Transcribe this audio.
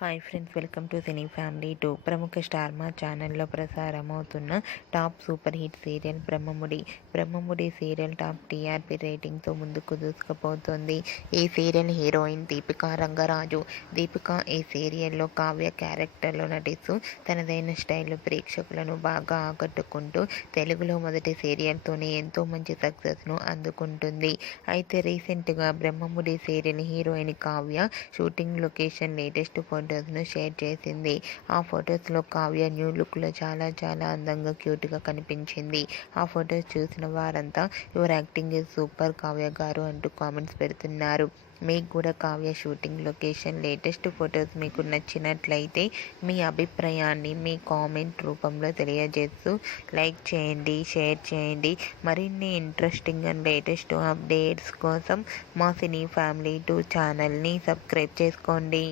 Hi friends, welcome to cine family 2. ప్రముఖ star Maa ఛానల్లో ప్రసారమవుతున్న top super hit serial Brahmamudi serial top TRP రేటింగ్తో ముందుకు దూసుకుపోతుంది. ఈ సీరియల్ హీరోయిన్ దీపికా రంగరాజు. దీపిక ఈ సీరియల్లో కావ్య క్యారెక్టర్లో నటిస్తూ తనదైన స్టైల్లో ప్రేక్షకులను బాగా ఆకట్టుకుంటూ తెలుగులో మొదటి సీరియల్తోనే ఎంతో మంచి సక్సెస్ను అందుకుంటుంది. అయితే రీసెంట్గా Brahmamudi serial heroine Kavya shooting location latest ఫొటోస్ను షేర్ చేసింది. ఆ ఫొటోస్లో కావ్య న్యూ లుక్లో చాలా అందంగా క్యూట్గా కనిపించింది. ఆ ఫొటోస్ చూసిన వారంతా your acting is super Kavya గారు అంటూ కామెంట్స్ పెడుతున్నారు. మీకు కూడా Kavya shooting location latest photos మీకు నచ్చినట్లయితే మీ అభిప్రాయాన్ని మీ కామెంట్ రూపంలో తెలియజేస్తూ లైక్ చేయండి, షేర్ చేయండి. మరిన్ని ఇంట్రెస్టింగ్ అండ్ లేటెస్ట్ అప్డేట్స్ కోసం మా సినీ ఫ్యామిలీ 2 ఛానల్ని సబ్స్క్రైబ్ చేసుకోండి.